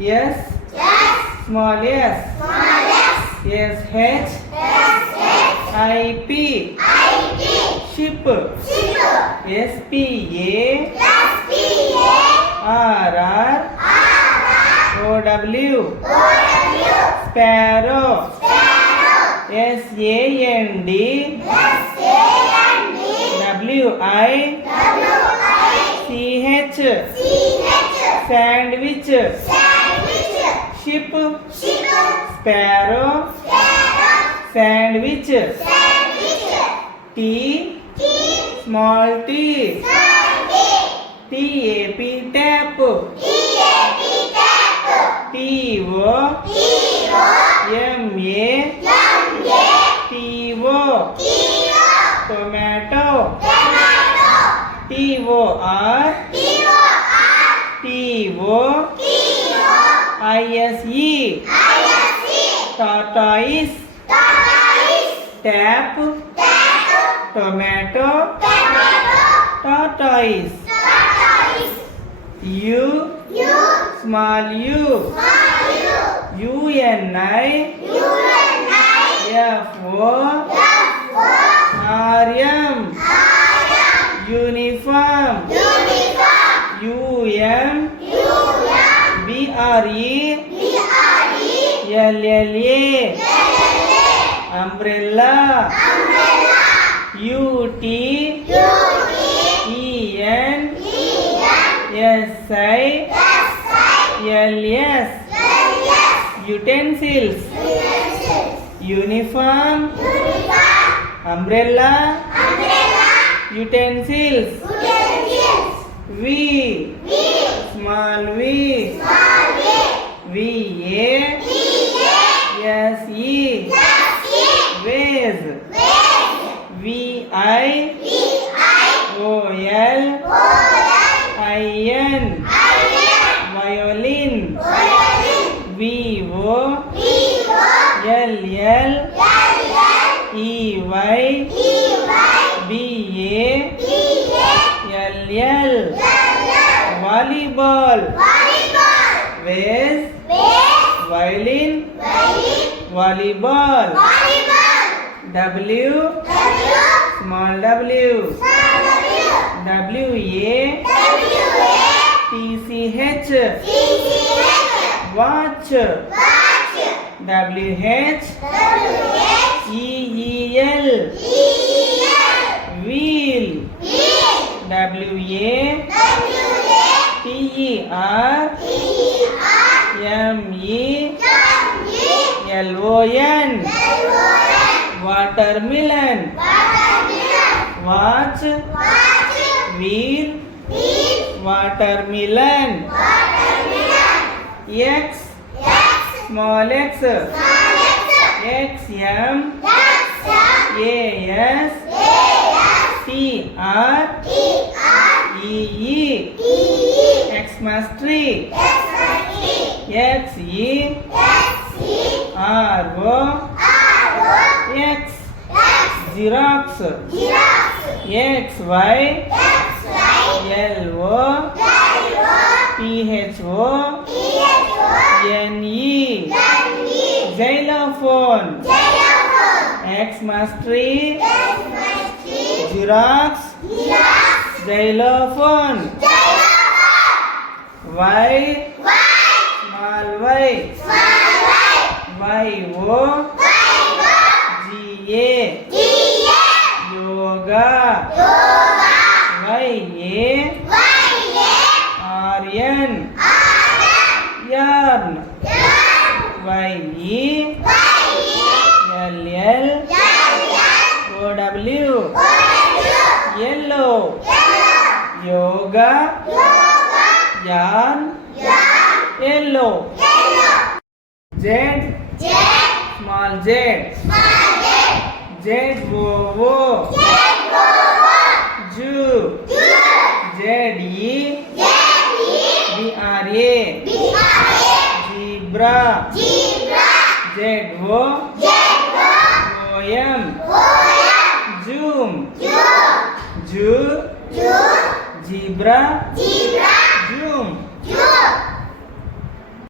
S. Small s. S H. I P. Ship. S P A. R R. O W. Sparrow. S A N D. W I. C H. Sandwich. Ship. Sparrow. Sandwich. T. Small t. T A P. Tap. T O. M A. T O. Tomato. T O R. T O. I S E. Tortoise. Tap. Tomato. Tortoise. U. Small u. U N I. F O. R M. Uniform. U M. B R E. L L A. Umbrella. U T. E N. S I. L S. Utensils. Uniform. Umbrella. Utensils. V. Small v. V A. S E. Vase. V I. O L. I N. Violin. V O. L L. E Y. B A. L L. Volleyball. Vase. Violin. Volleyball. W. Small w. W A. T C H. Watch. W H. E E L. Wheel. W A. T E R. M E. L O N. Watermelon. Watch. Wheel. Watermelon. X. Small x. X M. A S. T R. E E. Xmas tree. X E. R O. X. Xerox. X Y. L O. P H O. N E. Xylophone. Xmas tree. Xerox. Xylophone. Y. Small y. Y O. G A. Yoga. Y A. R N. Yarn. Y E. L L. O W. Yellow. Yoga. Yarn. Yellow. Z. Small z. Z O O. Jew. Z E. B R A. Zebra. Z O. O M. Zoom. Jew. Zebra.